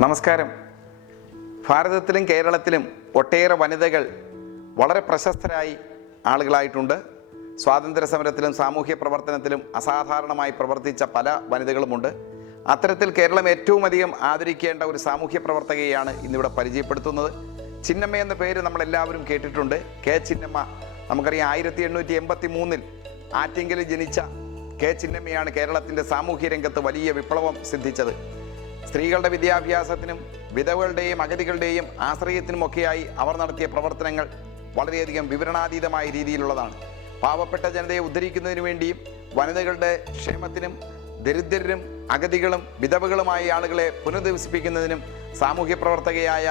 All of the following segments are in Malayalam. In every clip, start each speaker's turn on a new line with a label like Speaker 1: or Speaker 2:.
Speaker 1: നമസ്കാരം. ഭാരതത്തിലും കേരളത്തിലും ഒട്ടേറെ വനിതകൾ വളരെ പ്രശസ്തരായി ആളുകളായിട്ടുണ്ട്. സ്വാതന്ത്ര്യ സമരത്തിലും സാമൂഹ്യ പ്രവർത്തനത്തിലും അസാധാരണമായി പ്രവർത്തിച്ച പല വനിതകളുമുണ്ട്. അത്തരത്തിൽ കേരളം ഏറ്റവും അധികം ആദരിക്കേണ്ട ഒരു സാമൂഹ്യ പ്രവർത്തകയെയാണ് ഇന്നിവിടെ പരിചയപ്പെടുത്തുന്നത്. ചിന്നമ്മ എന്ന പേര് നമ്മളെല്ലാവരും കേട്ടിട്ടുണ്ട്. കെ ചിന്നമ്മ. നമുക്കറിയാം ആയിരത്തി എണ്ണൂറ്റി എൺപത്തി മൂന്നിൽ ആറ്റിങ്കലിൽ ജനിച്ച കെ ചിന്നമ്മയാണ് കേരളത്തിന്റെ സാമൂഹ്യ രംഗത്ത് വലിയ വിപ്ലവം സിദ്ധിച്ചത്. സ്ത്രീകളുടെ വിദ്യാഭ്യാസത്തിനും വിധവകളുടെയും അഗതികളുടെയും ആശ്രയത്തിനുമൊക്കെയായി അവർ നടത്തിയ പ്രവർത്തനങ്ങൾ വളരെയധികം വിവരണാതീതമായ രീതിയിലുള്ളതാണ്. പാവപ്പെട്ട ജനതയെ ഉദ്ധരിക്കുന്നതിനു വേണ്ടിയും വനിതകളുടെ ക്ഷേമത്തിനും ദരിദ്രരും അഗതികളും വിധവകളുമായ ആളുകളെ പുനരധിവസിപ്പിക്കുന്നതിനും സാമൂഹ്യ പ്രവർത്തകയായ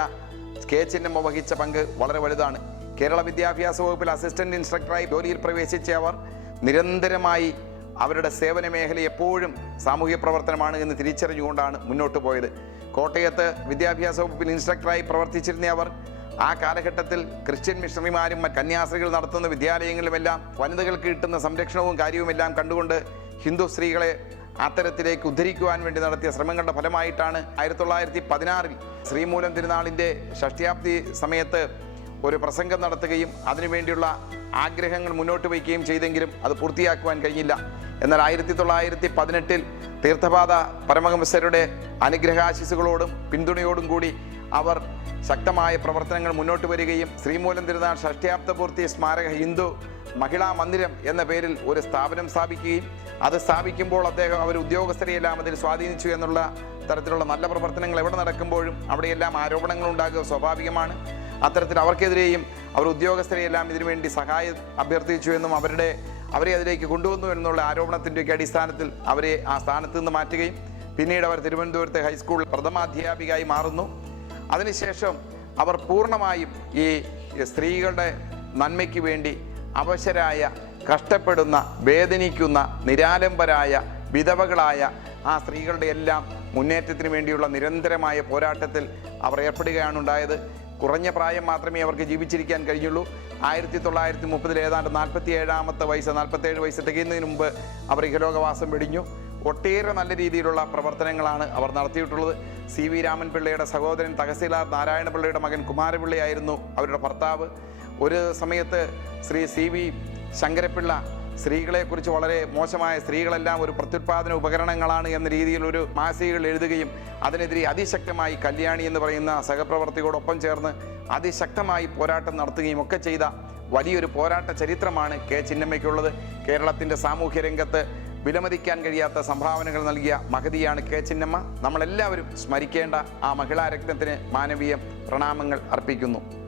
Speaker 1: കെ ചിന്നമ്മ വഹിച്ച പങ്ക് വളരെ വലുതാണ്. കേരള വിദ്യാഭ്യാസ വകുപ്പിൽ അസിസ്റ്റന്റ് ഇൻസ്ട്രക്ടറായി ജോലിയിൽ പ്രവേശിച്ച അവർ നിരന്തരമായി അവരുടെ സേവന മേഖല എപ്പോഴും സാമൂഹ്യ പ്രവർത്തനമാണ് എന്ന് തിരിച്ചറിഞ്ഞുകൊണ്ടാണ് മുന്നോട്ട് പോയത്. കോട്ടയത്ത് വിദ്യാഭ്യാസ വകുപ്പിൽ ഇൻസ്ട്രക്ടറായി പ്രവർത്തിച്ചിരുന്ന അവർ ആ കാലഘട്ടത്തിൽ ക്രിസ്ത്യൻ മിഷണറിമാരും കന്യാസ്ത്രീകൾ നടത്തുന്ന വിദ്യാലയങ്ങളിലുമെല്ലാം വനിതകൾക്ക് കിട്ടുന്ന സംരക്ഷണവും കാര്യവുമെല്ലാം കണ്ടുകൊണ്ട് ഹിന്ദു സ്ത്രീകളെ അത്തരത്തിലേക്ക് ഉദ്ധരിക്കുവാൻ വേണ്ടി നടത്തിയ ശ്രമങ്ങളുടെ ഫലമായിട്ടാണ് ആയിരത്തി തൊള്ളായിരത്തി പതിനാറിൽ ശ്രീമൂലം തിരുനാളിന്റെ ഷഷ്ടിയാബ്ദി സമയത്ത് ഒരു പ്രസംഗം നടത്തുകയും അതിനുവേണ്ടിയുള്ള ആഗ്രഹങ്ങൾ മുന്നോട്ട് വയ്ക്കുകയും ചെയ്തെങ്കിലും അത് പൂർത്തിയാക്കുവാൻ കഴിഞ്ഞില്ല. എന്നാൽ ആയിരത്തി തൊള്ളായിരത്തി പതിനെട്ടിൽ തീർത്ഥപാത പരമഹംസരുടെ അനുഗ്രഹാശിസുകളോടും പിന്തുണയോടും കൂടി അവർ ശക്തമായ പ്രവർത്തനങ്ങൾ മുന്നോട്ട് വരികയും ശ്രീമൂലം തിരുനാൾ ഷഷ്ടിയാബ്ദപൂർത്തി സ്മാരക ഹിന്ദു മഹിളാ മന്ദിരം എന്ന പേരിൽ ഒരു സ്ഥാപനം സ്ഥാപിക്കുകയും അത് സ്ഥാപിക്കുമ്പോൾ അദ്ദേഹം അവർ ഉദ്യോഗസ്ഥരെയെല്ലാം അതിൽ സ്വാധീനിച്ചു എന്നുള്ള തരത്തിലുള്ള നല്ല പ്രവർത്തനങ്ങൾ എവിടെ നടക്കുമ്പോഴും അവിടെയെല്ലാം ആരോപണങ്ങൾ ഉണ്ടാകുക സ്വാഭാവികമാണ്. അത്തരത്തിൽ അവർക്കെതിരെയും അവർ ഉദ്യോഗസ്ഥരെയെല്ലാം ഇതിനുവേണ്ടി സഹായം അഭ്യർത്ഥിച്ചു എന്നും അവരുടെ അവരെ അതിലേക്ക് കൊണ്ടുവന്നു എന്നുള്ള ആരോപണത്തിന്റെയൊക്കെ അടിസ്ഥാനത്തിൽ അവരെ ആ സ്ഥാനത്ത് നിന്ന് മാറ്റുകയും പിന്നീട് അവർ തിരുവനന്തപുരത്തെ ഹൈസ്കൂൾ പ്രഥമാധ്യാപികയായി മാറുന്നു. അതിനുശേഷം അവർ പൂർണമായും ഈ സ്ത്രീകളുടെ നന്മയ്ക്ക് വേണ്ടി അവശരായ കഷ്ടപ്പെടുന്ന വേദനിക്കുന്ന നിരാലംബരായ വിധവകളായ ആ സ്ത്രീകളുടെ എല്ലാം മുന്നേറ്റത്തിന് വേണ്ടിയുള്ള നിരന്തരമായ പോരാട്ടത്തിൽ അവർ ഏർപ്പെടുകയാണ് ഉണ്ടായത്. കുറഞ്ഞ പ്രായം മാത്രമേ അവർക്ക് ജീവിച്ചിരിക്കാൻ കഴിഞ്ഞുള്ളൂ. ആയിരത്തി തൊള്ളായിരത്തി മുപ്പതിൽ ഏതാണ്ട് നാൽപ്പത്തി ഏഴാമത്തെ വയസ്സ് നാൽപ്പത്തേഴ് വയസ്സ് തികയുന്നതിന് മുമ്പ് അവർ ഇഹലോകവാസം വെടിഞ്ഞു. ഒട്ടേറെ നല്ല രീതിയിലുള്ള പ്രവർത്തനങ്ങളാണ് അവർ നടത്തിയിട്ടുള്ളത്. സി വി രാമൻപിള്ളയുടെ സഹോദരൻ തഹസീൽദാർ നാരായണപിള്ളയുടെ മകൻ കുമാരപിള്ളയായിരുന്നു അവരുടെ ഭർത്താവ്. ഒരു സമയത്ത് ശ്രീ സി വി ശങ്കരപ്പിള്ള സ്ത്രീകളെക്കുറിച്ച് വളരെ മോശമായ സ്ത്രീകളെല്ലാം ഒരു പ്രത്യുത്പാദന ഉപകരണങ്ങളാണ് എന്ന രീതിയിൽ ഒരു മാസികകൾ എഴുതുകയും അതിനെതിരെ അതിശക്തമായി കല്യാണി എന്ന് പറയുന്ന സഹപ്രവർത്തികളോടൊപ്പം ചേർന്ന് അതിശക്തമായി പോരാട്ടം നടത്തുകയും ഒക്കെ ചെയ്ത വലിയൊരു പോരാട്ട ചരിത്രമാണ് കെ ചിന്നമ്മയ്ക്കുള്ളത്. കേരളത്തിന്റെ സാമൂഹ്യ രംഗത്ത് വിലമതിക്കാൻ കഴിയാത്ത സംഭാവനകൾ നൽകിയ മഹതിയാണ് കെ ചിന്നമ്മ. നമ്മളെല്ലാവരും സ്മരിക്കേണ്ട ആ മഹിളാരത്നത്തിന് മാനവീയ പ്രണാമങ്ങൾ അർപ്പിക്കുന്നു.